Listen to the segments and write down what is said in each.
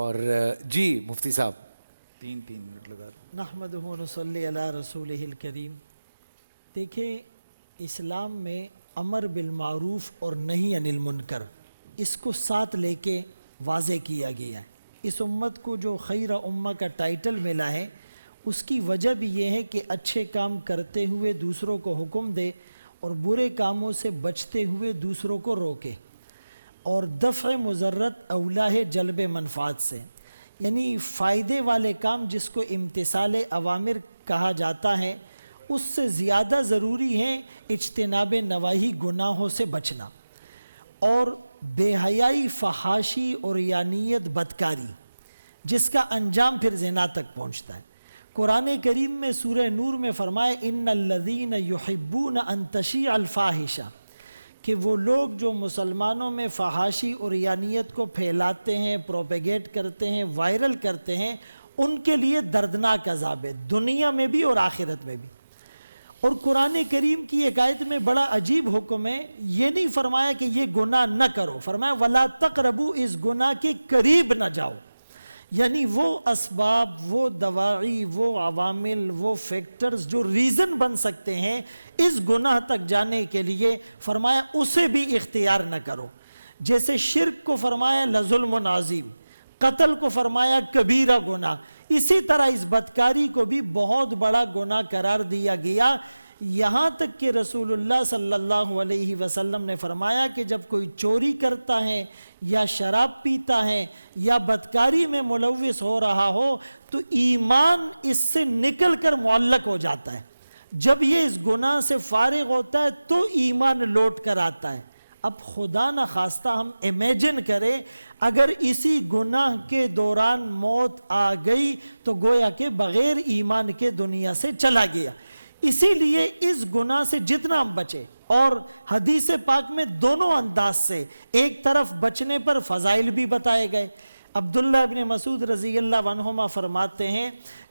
اور جی مفتی صاحب 3 منٹ لگا دیں۔ نحمدہ و نصلی علی رسولہ الکریم۔ دیکھیں اسلام میں امر بالمعروف اور نہی عن المنکر اس کو ساتھ لے کے واضح کیا گیا ہے۔ اس امت کو جو خیر امہ کا ٹائٹل ملا ہے اس کی وجہ بھی یہ ہے کہ اچھے کام کرتے ہوئے دوسروں کو حکم دے اور برے کاموں سے بچتے ہوئے دوسروں کو روکے، اور دفع مضرت اولا ہے جلب منفعت سے، یعنی فائدے والے کام جس کو امتثال اوامر کہا جاتا ہے اس سے زیادہ ضروری ہے اجتناب نواہی گناہوں سے بچنا، اور بے حیائی فحاشی اور یانیت بدکاری جس کا انجام پھر زنا تک پہنچتا ہے۔ قرآن کریم میں سورہ نور میں فرمائے ان الذین یحبون ان تشیع الفاحشہ، کہ وہ لوگ جو مسلمانوں میں فحاشی اور یانیت کو پھیلاتے ہیں، پروپیگیٹ کرتے ہیں، وائرل کرتے ہیں، ان کے لیے دردناک عذاب ہے، دنیا میں بھی اور آخرت میں بھی۔ اور قرآن کریم کی ایک آیت میں بڑا عجیب حکم ہے، یہ نہیں فرمایا کہ یہ گناہ نہ کرو، فرمایا وَلَا تَقْرَبُوا، اس گناہ کے قریب نہ جاؤ، یعنی وہ اسباب، وہ دواعی، وہ عوامل، وہ فیکٹرز جو ریزن بن سکتے ہیں اس گناہ تک جانے کے لیے، فرمایا اسے بھی اختیار نہ کرو۔ جیسے شرک کو فرمایا لظلم عظیم، قتل کو فرمایا کبیرہ گناہ، اسی طرح اس بدکاری کو بھی بہت بڑا گناہ قرار دیا گیا، یہاں تک کہ رسول اللہ صلی اللہ علیہ وسلم نے فرمایا کہ جب کوئی چوری کرتا ہے یا شراب پیتا ہے یا بدکاری میں ملوث ہو رہا ہو تو ایمان اس سے نکل کر معلق ہو جاتا ہے، جب یہ اس گناہ سے فارغ ہوتا ہے تو ایمان لوٹ کر آتا ہے۔ اب خدا نہ خواستہ ہم امیجن کریں اگر اسی گناہ کے دوران موت آ گئی تو گویا کہ بغیر ایمان کے دنیا سے چلا گیا۔ اسی لیے اس گناہ سے جتنا ہم بچے، اور حدیث پاک میں دونوں انداز سے، ایک طرف بچنے پر فضائل بھی بتائے گئے۔ عبداللہ ابن مسعود رضی اللہ عنہما فرماتے ہیں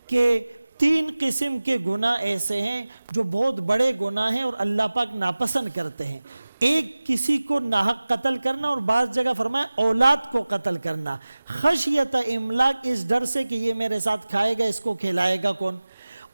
کہ 3 قسم کے گناہ ایسے ہیں جو بہت بڑے گناہ ہیں اور اللہ پاک ناپسند کرتے ہیں۔ ایک کسی کو ناحق قتل کرنا، اور بعض جگہ فرمایا اولاد کو قتل کرنا، خشیت املاک، اس ڈر سے کہ یہ میرے ساتھ کھائے گا، اس کو کھلائے گا کون،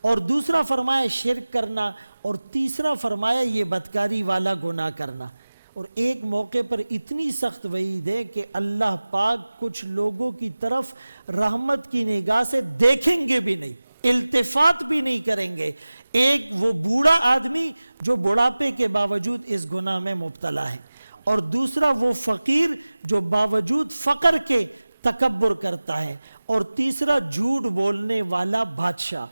اور دوسرا فرمایا شرک کرنا، اور تیسرا فرمایا یہ بدکاری والا گناہ کرنا۔ اور ایک موقع پر اتنی سخت وعید ہے کہ اللہ پاک کچھ لوگوں کی طرف رحمت کی نگاہ سے دیکھیں گے بھی نہیں، التفات بھی نہیں کریں گے۔ ایک وہ بوڑھا آدمی جو بڑھاپے کے باوجود اس گناہ میں مبتلا ہے، اور دوسرا وہ فقیر جو باوجود فقر کے تکبر کرتا ہے، اور تیسرا جھوٹ بولنے والا بادشاہ۔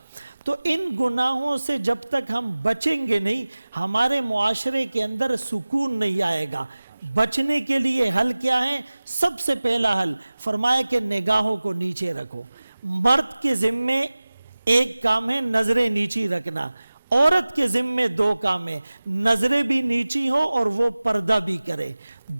تو ان گناہوں سے جب تک ہم بچیں گے نہیں، ہمارے معاشرے کے اندر سکون نہیں آئے گا۔ بچنے کے لیے حل کیا ہے؟ سب سے پہلا حل فرمایا کہ نگاہوں کو نیچے رکھو۔ مرد کے ذمے ایک کام ہے نظریں نیچی رکھنا، عورت کے ذمے 2 کام ہیں، نظریں بھی نیچی ہو اور وہ پردہ بھی کرے۔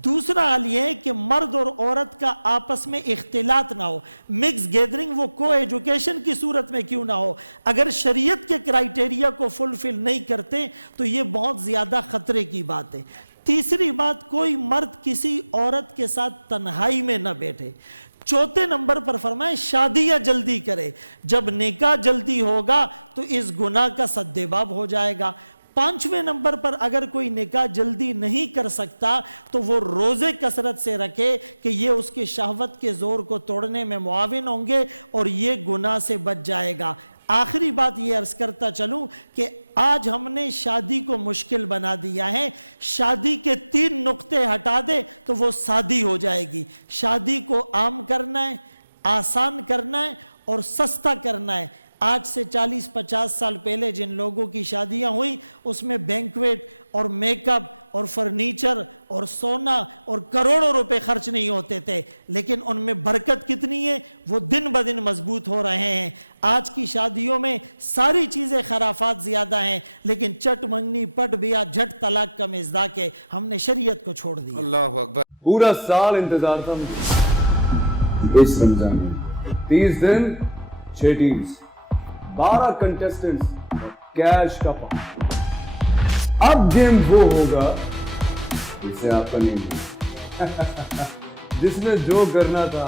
دوسرا حل یہ ہے کہ مرد اور عورت کا آپس میں اختلاط نہ ہو، مکس گیدرنگ، وہ کو ایجوکیشن کی صورت میں کیوں نہ ہو، اگر شریعت کے کرائیٹیریا کو فلفل نہیں کرتے تو یہ بہت زیادہ خطرے کی بات ہے۔ تیسری بات، کوئی مرد کسی عورت کے ساتھ تنہائی میں نہ بیٹھے۔ چوتھے نمبر پر فرمائے شادیاں جلدی کرے، جب نکاح جلدی ہوگا تو اس گناہ کا سدباب ہو جائے گا۔ 5ویں نمبر پر اگر کوئی نکاح جلدی نہیں کر سکتا تو وہ روزے کثرت سے رکھے کہ یہ اس کے شہوت کے زور کو توڑنے میں معاون ہوں گے اور یہ گناہ سے بچ جائے گا۔ آخری بات یہ عرض کرتا چلوں کہ آج ہم نے شادی کو مشکل بنا دیا ہے، شادی کے 3 نقطے ہٹا دے تو وہ سادی ہو جائے گی۔ شادی کو عام کرنا ہے، آسان کرنا ہے اور سستا کرنا ہے۔ آج سے 40-50 سال پہلے جن لوگوں کی شادیاں ہوئیں اس میں بینکویٹ اور میک اپ اور فرنیچر اور سونا اور کروڑوں روپے خرچ نہیں ہوتے تھے، لیکن ان میں برکت کتنی ہے، وہ دن بدن مضبوط ہو رہے ہیں۔ آج کی شادیوں میں ساری چیزیں خرافات زیادہ ہیں، لیکن چٹ منگنی پٹ بیاہ جھٹ طلاق کا مزداق ہے۔ ہم نے شریعت کو چھوڑ دیا۔ اللہ اکبر۔ پورا سال انتظار تھا مجھے اس رمضان میں، 30 دن 6 ٹیمز، 12 کنٹیسٹنٹس، کیش کا پاؤں۔ اب گیم وہ ہوگا جسے آپ کا نہیں، جس نے جو کرنا تھا